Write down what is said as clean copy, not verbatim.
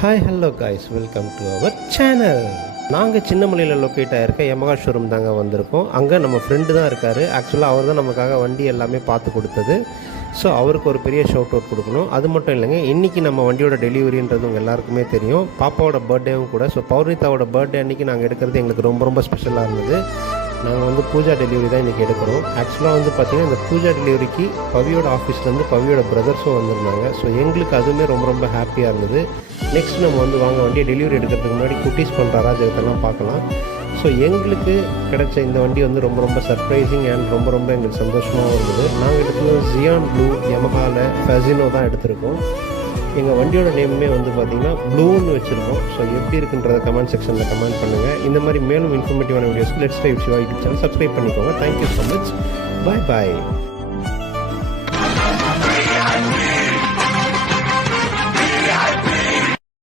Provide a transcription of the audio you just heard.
Hi hello guys, welcome to our channel. நாங்கள் சின்னமலையில் located ஆகிருக்க யமகா ஷோரூம் தாங்க வந்திருக்கோம். அங்கே நம்ம ஃப்ரெண்டு தான் இருக்கார். ஆக்சுவலாக அவர் தான் நமக்காக வண்டி எல்லாமே பார்த்து கொடுத்தது. ஸோ அவருக்கு ஒரு பெரிய ஷவுட் அவுட் கொடுக்கணும். அது மட்டும் இல்லைங்க, இன்றைக்கி நம்ம வண்டியோட டெலிவரின்றது உங்கள் எல்லாருக்குமே தெரியும். பாப்பாவோட பர்த்டேவும் கூட. ஸோ பௌர்ணிதாவோட பர்த்டே அன்றைக்கி நாங்கள் எடுக்கிறது எங்களுக்கு ரொம்ப ரொம்ப ஸ்பெஷலாக இருந்தது. நாங்கள் பூஜா டெலிவரி தான் இன்றைக்கி எடுக்கிறோம். ஆக்சுவலாக பார்த்திங்கன்னா இந்த பூஜா டெலிவரிக்கு பவியோட ஆஃபீஸ்லேருந்து பவியோட பிரதர்ஸும் வந்திருந்தாங்க. ஸோ எங்களுக்கு அதுவுமே ரொம்ப ரொம்ப ஹாப்பியாக இருந்தது. நெக்ஸ்ட் நம்ம வாங்க வண்டியை டெலிவரி எடுக்கிறதுக்கு முன்னாடி குட்டீஸ் பண்ணுற அராஜகத்தெல்லாம் பார்க்கலாம். ஸோ எங்களுக்கு கிடைச்ச இந்த வண்டி ரொம்ப ரொம்ப சர்ப்ரைசிங் அண்ட் ரொம்ப ரொம்ப எங்களுக்கு சந்தோஷமாக இருந்தது. நாங்கள் எடுத்தது ஜியான் ப்ளூ யமஹாவில் ஃபெசினோ தான் எடுத்திருக்கோம். எங்கள் வண்டியோட நேமுமே பார்த்திங்கன்னா ப்ளூன்னு வச்சுருக்கோம். ஸோ எப்படி இருக்குன்றத கமெண்ட் செக்ஷனில் கமெண்ட் பண்ணுங்கள். இந்த மாதிரி மேலும் இன்ஃபர்மேட்டிவான வீடியோஸ்க்கு let's drive Siva YouTube channel subscribe பண்ணிக்கோங்க. Thank you so much. பாய் பாய்.